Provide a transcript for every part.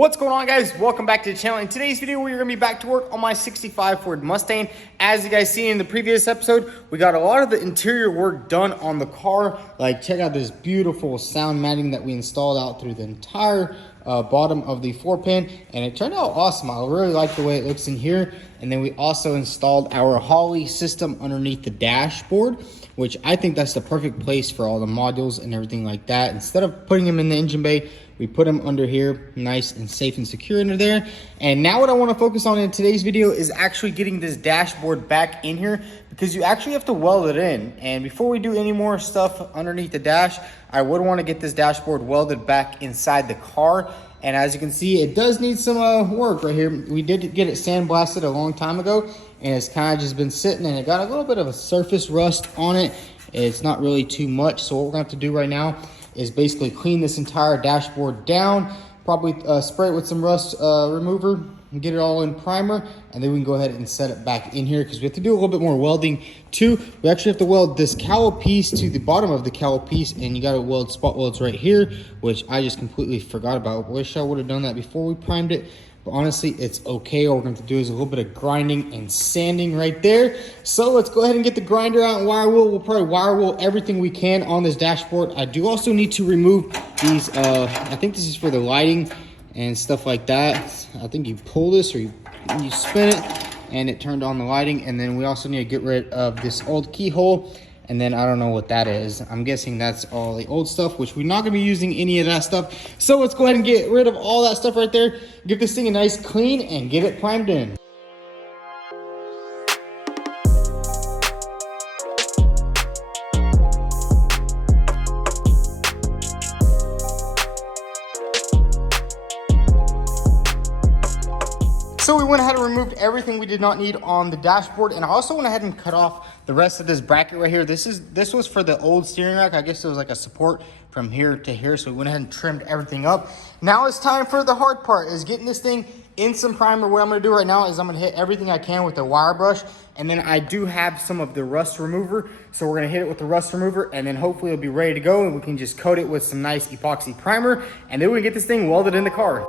What's going on, guys? Welcome back to the channel. In today's video, we're going to be back to work on my 65 Ford Mustang. As you guys see in the previous episode, we got a lot of the interior work done on the car. Like, check out this beautiful sound matting that we installed out through the entire bottom of the floor pan, and it turned out awesome. I really like the way it looks in here. And then we also installed our Holly system underneath the dashboard, which I think that's the perfect place for all the modules and everything like that. Instead of putting them in the engine bay, we put them under here, nice and safe and secure under there. And now what I want to focus on in today's video is actually getting this dashboard back in here, because you actually have to weld it in. And before we do any more stuff underneath the dash, I would want to get this dashboard welded back inside the car. And as you can see, it does need some work right here. We did get it sandblasted a long time ago, and it's kind of just been sitting, and it got a little bit of a surface rust on it. It's not really too much. So what we're gonna have to do right now is basically clean this entire dashboard down, probably spray it with some rust remover and get it all in primer, and then we can go ahead and set it back in here, because we have to do a little bit more welding too. We actually have to weld this cowl piece to the bottom of the cowl piece, and you got to weld spot welds right here, which I just completely forgot about. Wish I would have done that before we primed it. But honestly, it's okay. All we're going to do is a little bit of grinding and sanding right there. So let's go ahead and get the grinder out and wire wheel. We'll probably wire wheel everything we can on this dashboard. I do also need to remove these, I think this is for the lighting and stuff like that. I think you pull this or you spin it and it turned on the lighting. And then we also need to get rid of this old keyhole. And then I don't know what that is. I'm guessing that's all the old stuff, which we're not gonna be using any of that stuff. So let's go ahead and get rid of all that stuff right there. Give this thing a nice clean and get it primed in. So we went ahead and removed everything we did not need on the dashboard, and I also went ahead and cut off the rest of this bracket right here. This was for the old steering rack. I guess it was like a support from here to here, so we went ahead and trimmed everything up. Now it's time for the hard part, is getting this thing in some primer. What I'm gonna do right now is I'm gonna hit everything I can with the wire brush, and then I do have some of the rust remover, so we're gonna hit it with the rust remover, and then hopefully it'll be ready to go, and we can just coat it with some nice epoxy primer, and then we can get this thing welded in the car.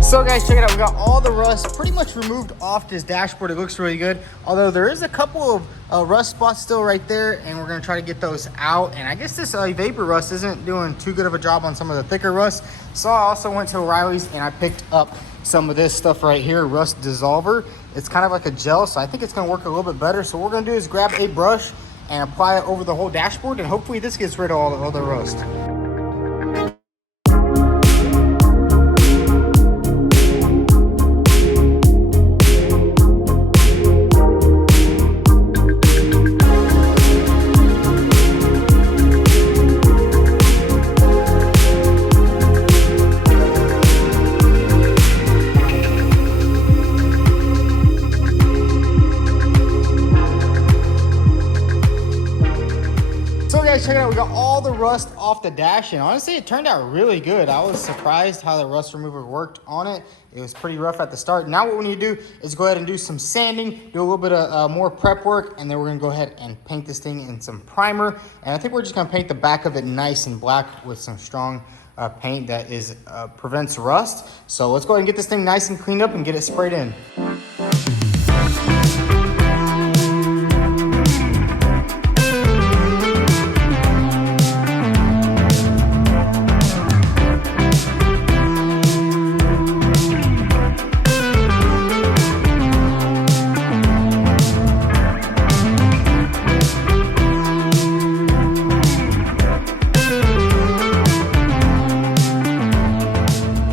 So guys, check it out. We got all the rust pretty much removed off this dashboard. It looks really good. Although there is a couple of rust spots still right there, and we're gonna try to get those out. And I guess this vapor rust isn't doing too good of a job on some of the thicker rust. So I also went to O'Reilly's and I picked up some of this stuff right here, rust dissolver. It's kind of like a gel, so I think it's gonna work a little bit better. So what we're gonna do is grab a brush and apply it over the whole dashboard, and hopefully this gets rid of all the rust. Check it out, we got all the rust off the dash, and honestly it turned out really good. I was surprised how the rust remover worked on it. It was pretty rough at the start. Now what we need to do is go ahead and do some sanding, do a little bit of more prep work, and then we're gonna go ahead and paint this thing in some primer. And I think we're just gonna paint the back of it nice and black with some strong paint that prevents rust. So let's go ahead and get this thing nice and cleaned up and get it sprayed in.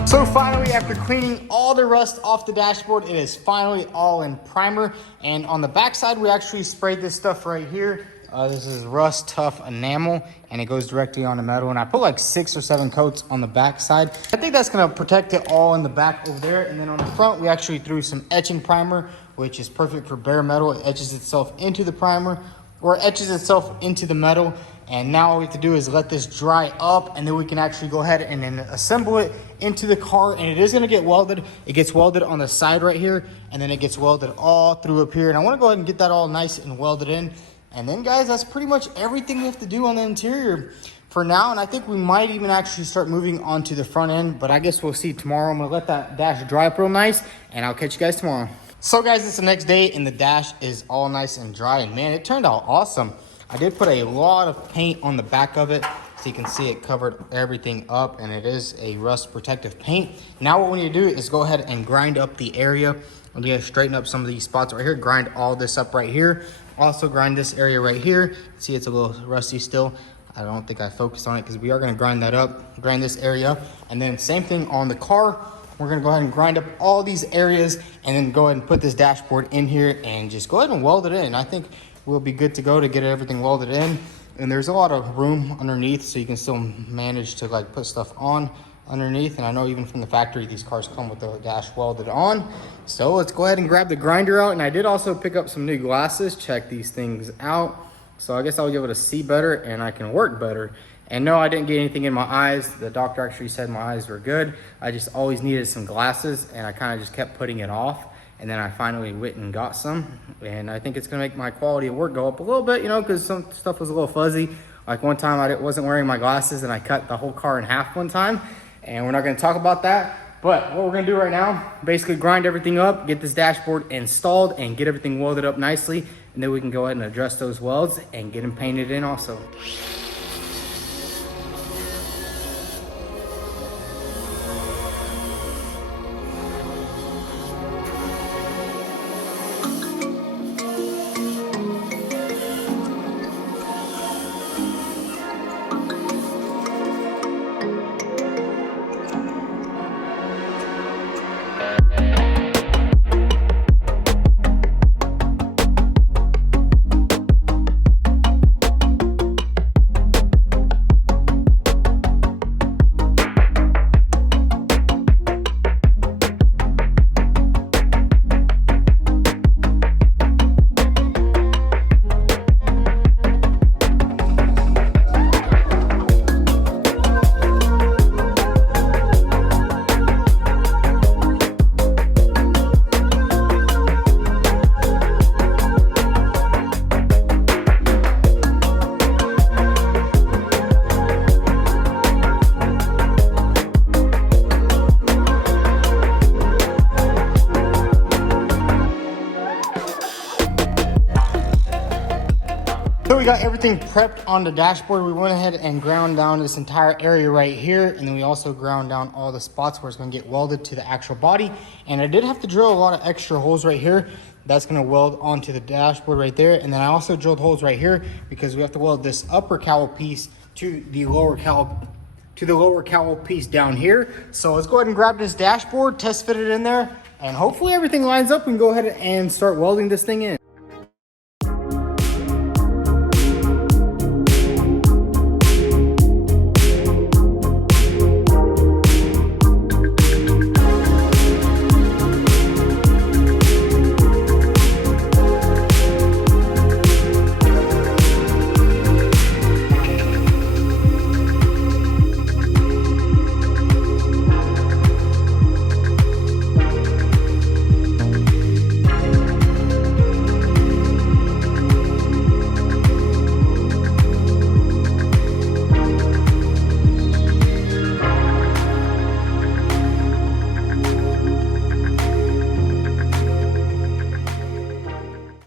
So finally, after cleaning all the rust off the dashboard, it is finally all in primer. And on the back side, we actually sprayed this stuff right here This is rust tough enamel, and it goes directly on the metal. And I put like 6 or 7 coats on the back side. I think that's gonna protect it all in the back over there. And then on the front, we actually threw some etching primer, which is perfect for bare metal. It etches itself into the primer, or it etches itself into the metal. And now all we have to do is let this dry up, and then we can actually go ahead and then assemble it into the car. And it is gonna get welded. It gets welded on the side right here, and then it gets welded all through up here. And I wanna go ahead and get that all nice and welded in. And then guys, that's pretty much everything we have to do on the interior for now. And I think we might even actually start moving on to the front end, but I guess we'll see tomorrow. I'm gonna let that dash dry up real nice, and I'll catch you guys tomorrow. So guys, it's the next day, and the dash is all nice and dry, and man, it turned out awesome. I did put a lot of paint on the back of it, so you can see it covered everything up, and it is a rust protective paint. Now what we need to do is go ahead and grind up the area. I'm gonna straighten up some of these spots right here, grind all this up right here. Also grind this area right here. See, it's a little rusty still. I don't think I focused on it because we are gonna grind that up, grind this area up. And then same thing on the car. We're gonna go ahead and grind up all these areas and then go ahead and put this dashboard in here and just go ahead and weld it in. I think we'll be good to go to get everything welded in. And there's a lot of room underneath, so you can still manage to like put stuff on underneath. And I know even from the factory, these cars come with the dash welded on. So let's go ahead and grab the grinder out. And I did also pick up some new glasses. Check these things out. So I guess I'll be able to see better and I can work better. And no, I didn't get anything in my eyes. The doctor actually said my eyes were good. I just always needed some glasses, and I kind of just kept putting it off. And then I finally went and got some. And I think it's gonna make my quality of work go up a little bit, you know, because some stuff was a little fuzzy. Like one time I wasn't wearing my glasses and I cut the whole car in half one time. And we're not gonna talk about that. But what we're gonna do right now, basically grind everything up, get this dashboard installed, and get everything welded up nicely. And then we can go ahead and address those welds and get them painted in also. So we got everything prepped on the dashboard. We went ahead and ground down this entire area right here. And then we also ground down all the spots where it's gonna get welded to the actual body. And I did have to drill a lot of extra holes right here. That's gonna weld onto the dashboard right there. And then I also drilled holes right here because we have to weld this upper cowl piece to the lower cowl piece down here. So let's go ahead and grab this dashboard, test fit it in there, and hopefully everything lines up. We can go ahead and start welding this thing in.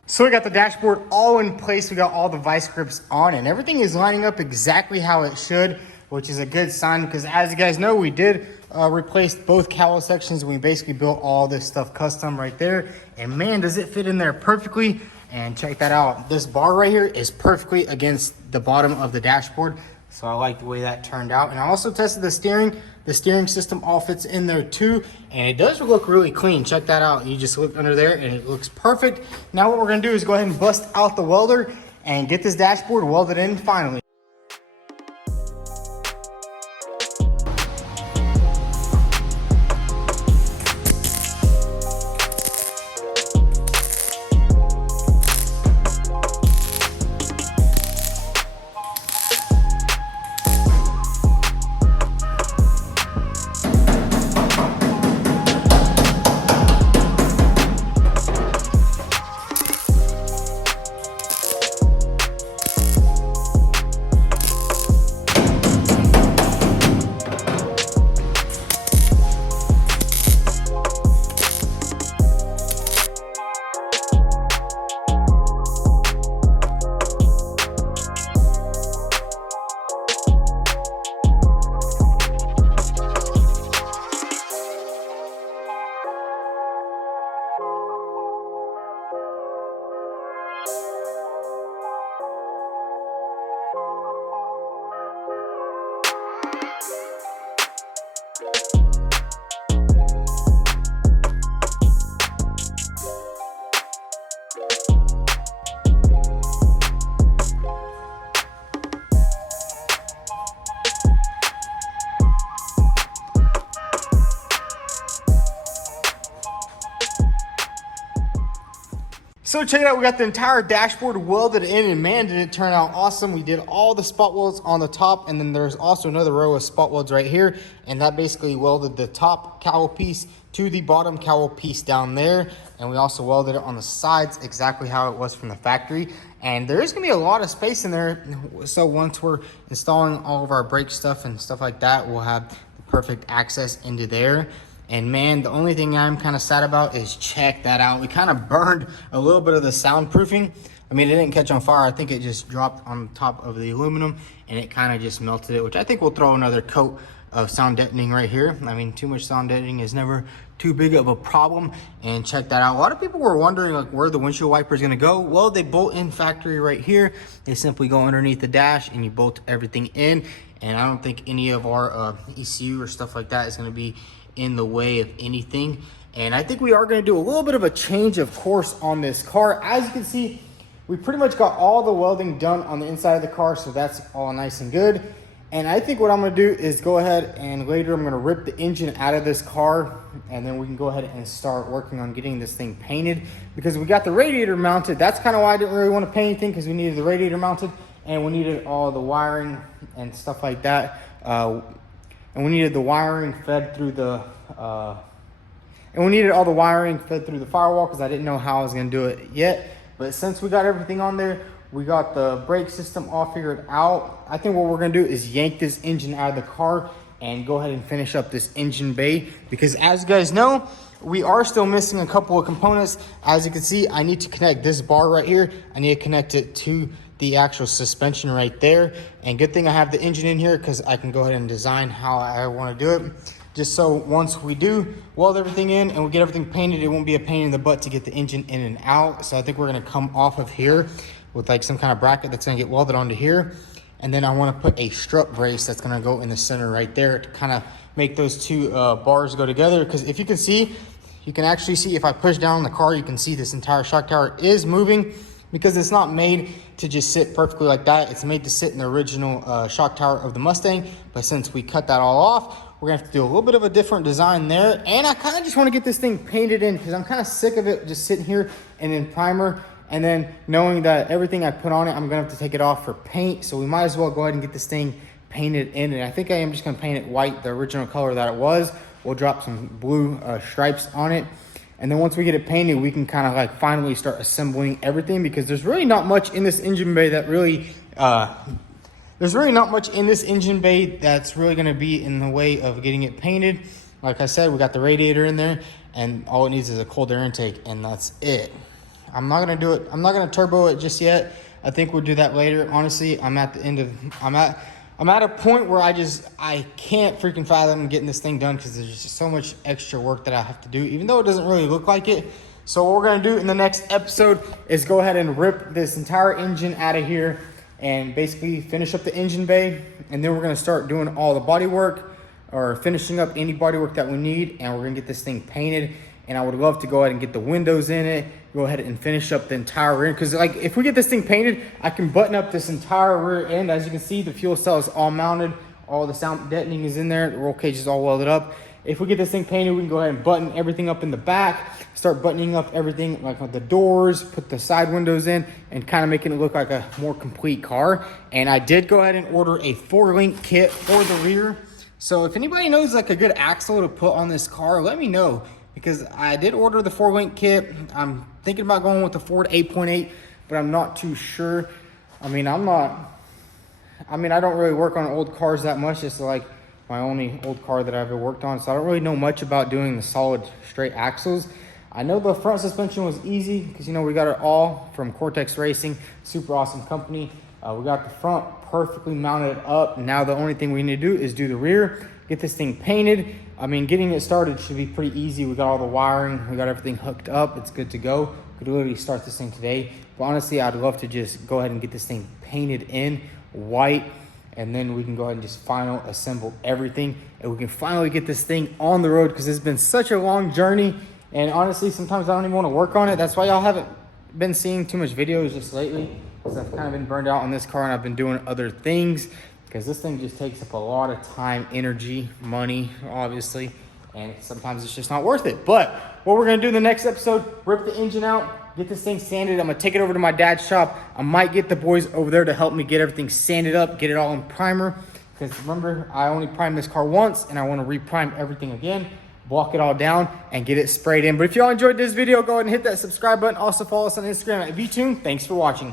So we got the dashboard all in place. We got all the vice grips on, and everything is lining up exactly how it should, which is a good sign because as you guys know, we did replace both cowl sections. We basically built all this stuff custom right there, and man, does it fit in there perfectly. And check that out. This bar right here is perfectly against the bottom of the dashboard. So I like the way that turned out. And I also tested the steering. The steering system all fits in there too. And it does look really clean. Check that out. You just look under there and it looks perfect. Now what we're gonna do is go ahead and bust out the welder and get this dashboard welded in finally. So check it out, we got the entire dashboard welded in, and man, did it turn out awesome. We did all the spot welds on the top, and then there's also another row of spot welds right here, and that basically welded the top cowl piece to the bottom cowl piece down there. And we also welded it on the sides exactly how it was from the factory. And there is gonna be a lot of space in there. So once we're installing all of our brake stuff and stuff like that, we'll have the perfect access into there. And man, the only thing I'm kind of sad about is check that out. We kind of burned a little bit of the soundproofing. I mean, it didn't catch on fire. I think it just dropped on top of the aluminum and it kind of just melted it, which I think we'll throw another coat of sound deadening right here. I mean, too much sound deadening is never too big of a problem. And check that out. A lot of people were wondering like where the windshield wiper is going to go. Well, they bolt in factory right here. They simply go underneath the dash and you bolt everything in. And I don't think any of our ECU or stuff like that is going to be in the way of anything. And I think we are going to do a little bit of a change of course on this car. As you can see, we pretty much got all the welding done on the inside of the car, so that's all nice and good. And I think what I'm going to do is go ahead and later I'm going to rip the engine out of this car, and then we can go ahead and start working on getting this thing painted, because we got the radiator mounted. That's kind of why I didn't really want to paint anything, because we needed the radiator mounted and we needed all the wiring and stuff like that. And we needed the wiring fed through the, and we needed all the wiring fed through the firewall, because I didn't know how I was going to do it yet. But since we got everything on there, we got the brake system all figured out. I think what we're going to do is yank this engine out of the car and go ahead and finish up this engine bay, because as you guys know, we are still missing a couple of components. As you can see, I need to connect this bar right here. I need to connect it to the actual suspension right there. And good thing I have the engine in here, because I can go ahead and design how I want to do it, just so once we do weld everything in and we get everything painted, it won't be a pain in the butt to get the engine in and out. So I think we're going to come off of here with like some kind of bracket that's going to get welded onto here, and then I want to put a strut brace that's going to go in the center right there to kind of make those two bars go together. Because if you can see, you can actually see if I push down on the car, you can see this entire shock tower is moving, because it's not made to just sit perfectly like that. It's made to sit in the original shock tower of the Mustang. But since we cut that all off, we're gonna have to do a little bit of a different design there. And I kind of just want to get this thing painted in, because I'm kind of sick of it just sitting here and in primer, and then knowing that everything I put on it, I'm gonna have to take it off for paint. So we might as well go ahead and get this thing painted in. And I think I am just gonna paint it white, the original color that it was. We'll drop some blue stripes on it. And then once we get it painted, we can kind of like finally start assembling everything, because there's really not much in this engine bay that really, that's really going to be in the way of getting it painted. Like I said, we got the radiator in there, and all it needs is a cold air intake, and that's it. I'm not going to do it. I'm not going to turbo it just yet. I think we'll do that later. Honestly, I'm at a point where I can't freaking fathom getting this thing done, because there's just so much extra work that I have to do, even though it doesn't really look like it. So what we're going to do in the next episode is go ahead and rip this entire engine out of here and basically finish up the engine bay. And then we're going to start doing all the body work, or finishing up any body work that we need. And we're going to get this thing painted. And I would love to go ahead and get the windows in it go ahead and finish up the entire rear. Because like if we get this thing painted, I can button up this entire rear end. As you can see, the fuel cell is all mounted. All the sound deadening is in there. The roll cage is all welded up. If we get this thing painted, we can go ahead and button everything up in the back, start buttoning up everything like the doors, put the side windows in, and kind of making it look like a more complete car. And I did go ahead and order a 4-link kit for the rear. So if anybody knows like a good axle to put on this car, let me know, because I did order the 4-link kit. I'm thinking about going with the Ford 8.8, but I'm not too sure. I don't really work on old cars that much. It's like my only old car that I've ever worked on, so I don't really know much about doing the solid straight axles. I know the front suspension was easy because, you know, we got it all from Cortex Racing, super awesome company. We got the front perfectly mounted up. Now the only thing we need to do is do the rear, get this thing painted. I mean, getting it started should be pretty easy. We got all the wiring, we got everything hooked up. It's good to go. Could literally start this thing today. But honestly, I'd love to just go ahead and get this thing painted in white, and then we can go ahead and just final assemble everything, and we can finally get this thing on the road, because it's been such a long journey. And honestly, sometimes I don't even want to work on it. That's why y'all haven't been seeing too much videos just lately, because I've kind of been burned out on this car and I've been doing other things, because this thing just takes up a lot of time, energy, money, obviously, and sometimes it's just not worth it. But what we're going to do in the next episode, rip the engine out, get this thing sanded. I'm going to take it over to my dad's shop. I might get the boys over there to help me get everything sanded up, get it all in primer, because remember, I only primed this car once and I want to re-prime everything again, walk it all down, and get it sprayed in. But if y'all enjoyed this video, go ahead and hit that subscribe button. Also follow us on Instagram at VTune. Thanks for watching.